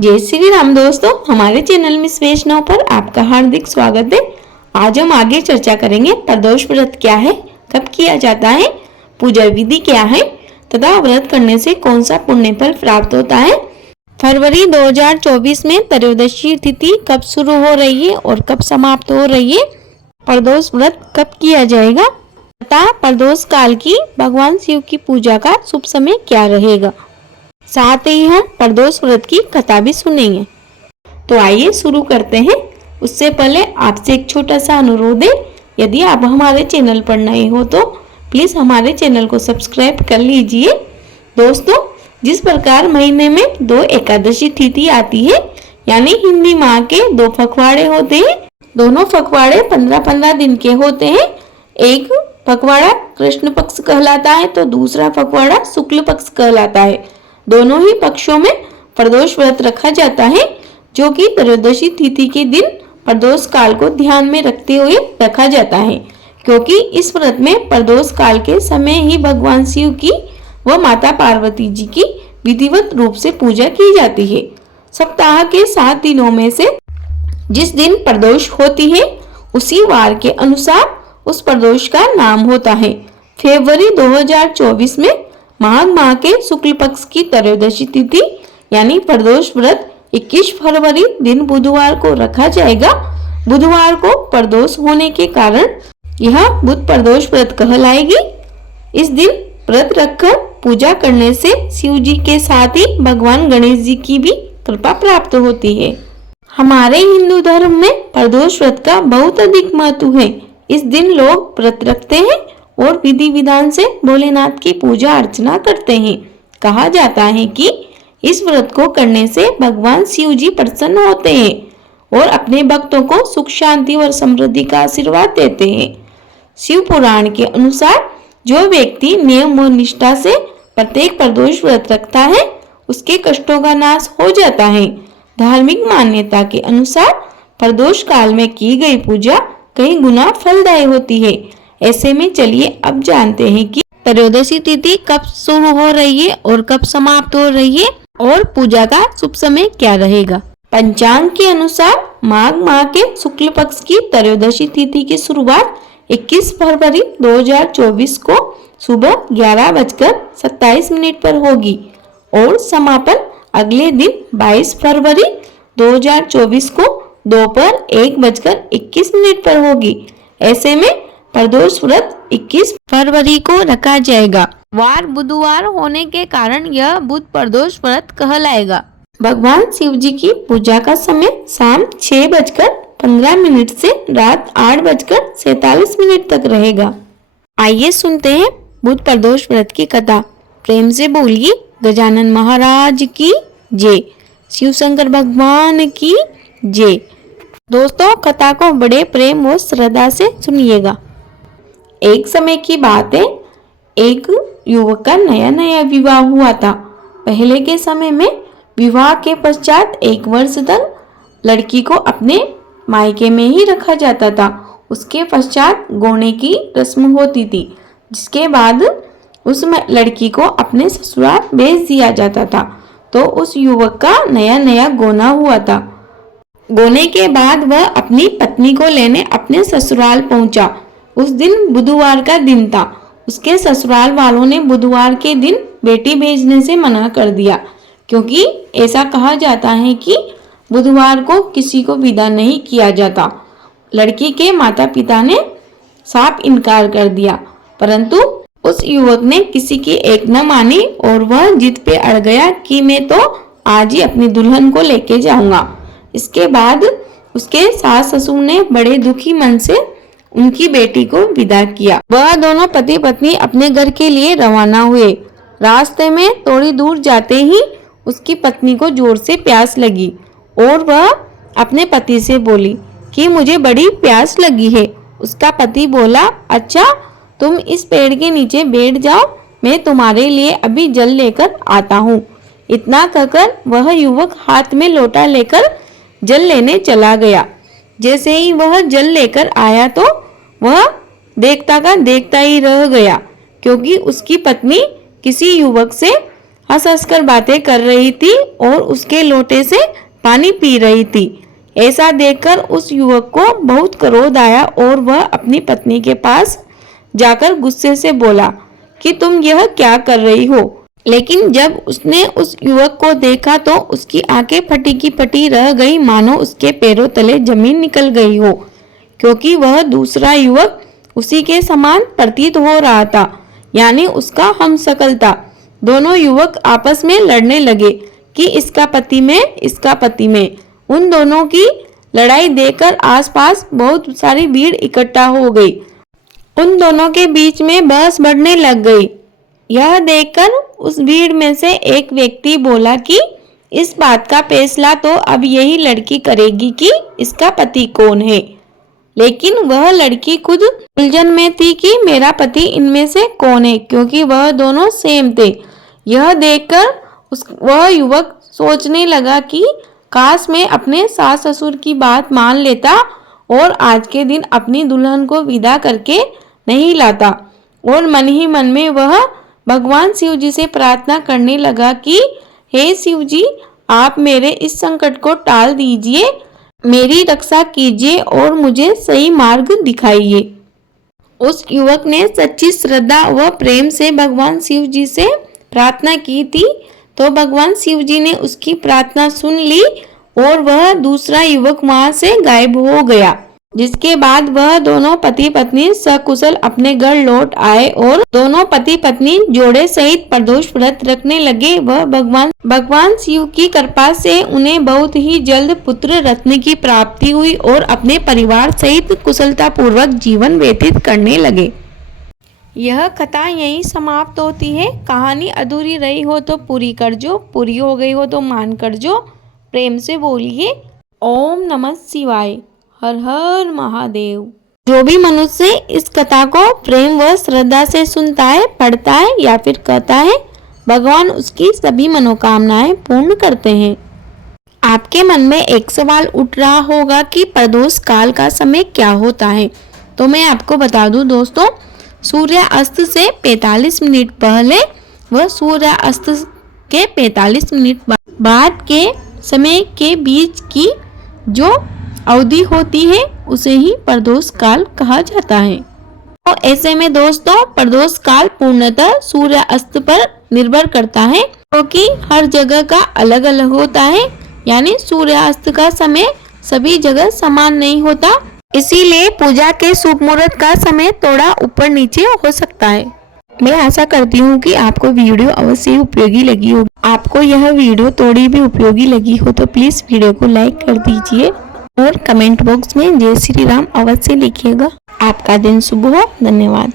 जय श्री राम दोस्तों, हमारे चैनल मिस वैष्णव पर आपका हार्दिक स्वागत है। आज हम आगे चर्चा करेंगे प्रदोष व्रत क्या है, कब किया जाता है, पूजा विधि क्या है तथा व्रत करने से कौन सा पुण्य फल प्राप्त होता है। फरवरी 2024 में त्रयोदशी तिथि कब शुरू हो रही है और कब समाप्त हो रही है, प्रदोष व्रत कब किया जाएगा तथा प्रदोष काल की भगवान शिव की पूजा का शुभ समय क्या रहेगा। साथ ही हम प्रदोष व्रत की कथा भी सुनेंगे। तो आइए शुरू करते हैं। उससे पहले आपसे एक छोटा सा अनुरोध है, यदि आप हमारे चैनल पर नए हो तो प्लीज हमारे चैनल को सब्सक्राइब कर लीजिए। दोस्तों, जिस प्रकार महीने में 2 एकादशी तिथि आती है, यानी हिंदी माह के 2 पखवाड़े होते हैं। दोनों पखवाड़े 15-15 दिन के होते हैं। एक पखवाड़ा कृष्ण पक्ष कहलाता है तो दूसरा पखवाड़ा शुक्ल पक्ष कहलाता है। दोनों ही पक्षों में प्रदोष व्रत रखा जाता है, जो कि त्रयोदशी तिथि के दिन प्रदोष काल को ध्यान में रखते हुए रखा जाता है, क्योंकि इस व्रत में प्रदोष काल के समय ही भगवान शिव की व माता पार्वती जी की विधिवत रूप से पूजा की जाती है। सप्ताह के 7 दिनों में से जिस दिन प्रदोष होती है, उसी वार के अनुसार उस प्रदोष का नाम होता है। फरवरी 2024 में माघ माह के शुक्ल पक्ष की त्रयोदशी तिथि यानी प्रदोष व्रत 21 फरवरी दिन बुधवार को रखा जाएगा। बुधवार को प्रदोष होने के कारण यह बुध प्रदोष व्रत कहलाएगी। इस दिन व्रत रखकर पूजा करने से शिव जी के साथ ही भगवान गणेश जी की भी कृपा प्राप्त होती है। हमारे हिंदू धर्म में प्रदोष व्रत का बहुत अधिक महत्व है। इस दिन लोग व्रत रखते हैं और विधि विधान से भोलेनाथ की पूजा अर्चना करते हैं। कहा जाता है कि इस व्रत को करने से भगवान शिव जी प्रसन्न होते हैं और अपने भक्तों को सुख शांति और समृद्धि का आशीर्वाद देते हैं। शिव पुराण के अनुसार जो व्यक्ति नियम और निष्ठा से प्रत्येक प्रदोष व्रत रखता है, उसके कष्टों का नाश हो जाता है। धार्मिक मान्यता के अनुसार प्रदोष काल में की गई पूजा कई गुना फलदायी होती है। ऐसे में चलिए अब जानते हैं कि त्रयोदशी तिथि कब शुरू हो रही है और कब समाप्त हो रही है और पूजा का शुभ समय क्या रहेगा। पंचांग के अनुसार माघ माह के शुक्ल पक्ष की त्रयोदशी तिथि की शुरुआत 21 फरवरी 2024 को सुबह 11:27 पर होगी और समापन अगले दिन 22 फरवरी 2024 को दोपहर 1:21 पर होगी। ऐसे में प्रदोष व्रत 21 फरवरी को रखा जाएगा। वार बुधवार होने के कारण यह बुध प्रदोष व्रत कहलाएगा। भगवान शिव जी की पूजा का समय शाम 6:15 से रात 8:47 तक रहेगा। आइए सुनते हैं बुध प्रदोष व्रत की कथा। प्रेम से बोलिए गजानन महाराज की जय, शिव शंकर भगवान की जय। दोस्तों, कथा को बड़े प्रेम और श्रद्धा से सुनिएगा। एक समय की बात है, एक युवक का नया विवाह हुआ था। पहले के समय में विवाह के पश्चात 1 वर्ष तक लड़की को अपने मायके में ही रखा जाता था। उसके पश्चात गौने की रस्म होती थी, जिसके बाद उस लड़की को अपने ससुराल भेज दिया जाता था। तो उस युवक का नया गौना हुआ था। गौने के बाद वह अपनी पत्नी को लेने अपने ससुराल पहुंचा। उस दिन बुधवार का दिन था। उसके ससुराल वालों ने बुधवार के दिन बेटी भेजने से मना कर दिया, क्योंकि ऐसा कहा जाता है कि बुधवार को किसी को विदा नहीं किया जाता। लड़की के माता पिता ने साफ इनकार कर दिया, परंतु उस युवक ने किसी की एक न मानी और वह जिद पे अड़ गया कि मैं तो आज ही अपनी दुल्हन को लेके जाऊंगा। इसके बाद उसके सास ससुर ने बड़े दुखी मन से उनकी बेटी को विदा किया। वह दोनों पति पत्नी अपने घर के लिए रवाना हुए। रास्ते में थोड़ी दूर जाते ही उसकी पत्नी को जोर से प्यास लगी और वह अपने पति से बोली कि मुझे बड़ी प्यास लगी है। उसका पति बोला, अच्छा तुम इस पेड़ के नीचे बैठ जाओ, मैं तुम्हारे लिए अभी जल लेकर आता हूँ। इतना कहकर वह युवक हाथ में लोटा लेकर जल लेने चला गया। जैसे ही वह जल लेकर आया तो वह देखता का देखता ही रह गया, क्योंकि उसकी पत्नी किसी युवक से हंस हंस कर बातें कर रही थी और उसके लोटे से पानी पी रही थी। ऐसा देखकर उस युवक को बहुत क्रोध आया और वह अपनी पत्नी के पास जाकर गुस्से से बोला कि तुम यह क्या कर रही हो। लेकिन जब उसने उस युवक को देखा तो उसकी आंखें फटी की फटी रह गई, मानो उसके पैरों तले जमीन निकल गई हो, क्योंकि वह दूसरा युवक उसी के समान प्रतीत हो रहा था, यानी उसका हमशक्ल था। दोनों युवक आपस में लड़ने लगे कि इसका पति में, इसका पति में। उन दोनों की लड़ाई देखकर आसपास बहुत सारी भीड़ इकट्ठा हो गई। उन दोनों के बीच में बहस बढ़ने लग गई। यह देखकर उस भीड़ में से एक व्यक्ति बोला कि इस बात का फैसला तो अब यही लड़की करेगी कि इसका पति कौन है। लेकिन वह लड़की खुद उलझन में थी कि मेरा पति इनमें से कौन है, क्योंकि वह दोनों सेम थे। यह देखकर वह युवक सोचने लगा कि काश मैं अपने सास ससुर की बात मान लेता और आज के दिन अपनी दुल्हन को विदा करके नहीं लाता। और मन ही मन में वह भगवान शिव जी से प्रार्थना करने लगा कि हे शिव जी, आप मेरे इस संकट को टाल दीजिए, मेरी रक्षा कीजिए और मुझे सही मार्ग दिखाइए। उस युवक ने सच्ची श्रद्धा व प्रेम से भगवान शिव जी से प्रार्थना की थी, तो भगवान शिव जी ने उसकी प्रार्थना सुन ली और वह दूसरा युवक वहां से गायब हो गया। जिसके बाद वह दोनों पति पत्नी सकुशल अपने घर लौट आए और दोनों पति पत्नी जोड़े सहित प्रदोष व्रत रखने लगे। वह भगवान शिव की कृपा से उन्हें बहुत ही जल्द पुत्र रत्न की प्राप्ति हुई और अपने परिवार सहित कुशलता पूर्वक जीवन व्यतीत करने लगे। यह कथा यहीं समाप्त होती है। कहानी अधूरी रही हो तो पूरी कर जो, पूरी हो गई हो तो मान कर जो। प्रेम से बोलिए ओम नमः शिवाय, हर हर महादेव। जो भी मनुष्य इस कथा को प्रेम व श्रद्धा से सुनता है, पढ़ता है या फिर कहता है, भगवान उसकी सभी मनोकामनाएं पूर्ण करते हैं। आपके मन में एक सवाल उठ रहा होगा कि प्रदोष काल का समय क्या होता है, तो मैं आपको बता दूं दोस्तों, सूर्य अस्त से 45 मिनट पहले व सूर्य अस्त के 45 मिनट बाद के समय के बीच की जो अवधि होती है उसे ही प्रदोष काल कहा जाता है। तो ऐसे में दोस्तों प्रदोष काल पूर्णतः सूर्य अस्त पर निर्भर करता है, क्योंकि हर जगह का अलग अलग होता है, यानी सूर्यास्त का समय सभी जगह समान नहीं होता। इसीलिए पूजा के शुभ मुहूर्त का समय थोड़ा ऊपर नीचे हो सकता है। मैं आशा करती हूँ कि आपको वीडियो अवश्य उपयोगी लगी होगी। आपको यह वीडियो थोड़ी भी उपयोगी लगी हो तो प्लीज वीडियो को लाइक कर दीजिए और कमेंट बॉक्स में जय श्री राम अवश्य लिखिएगा। आपका दिन शुभ हो। धन्यवाद।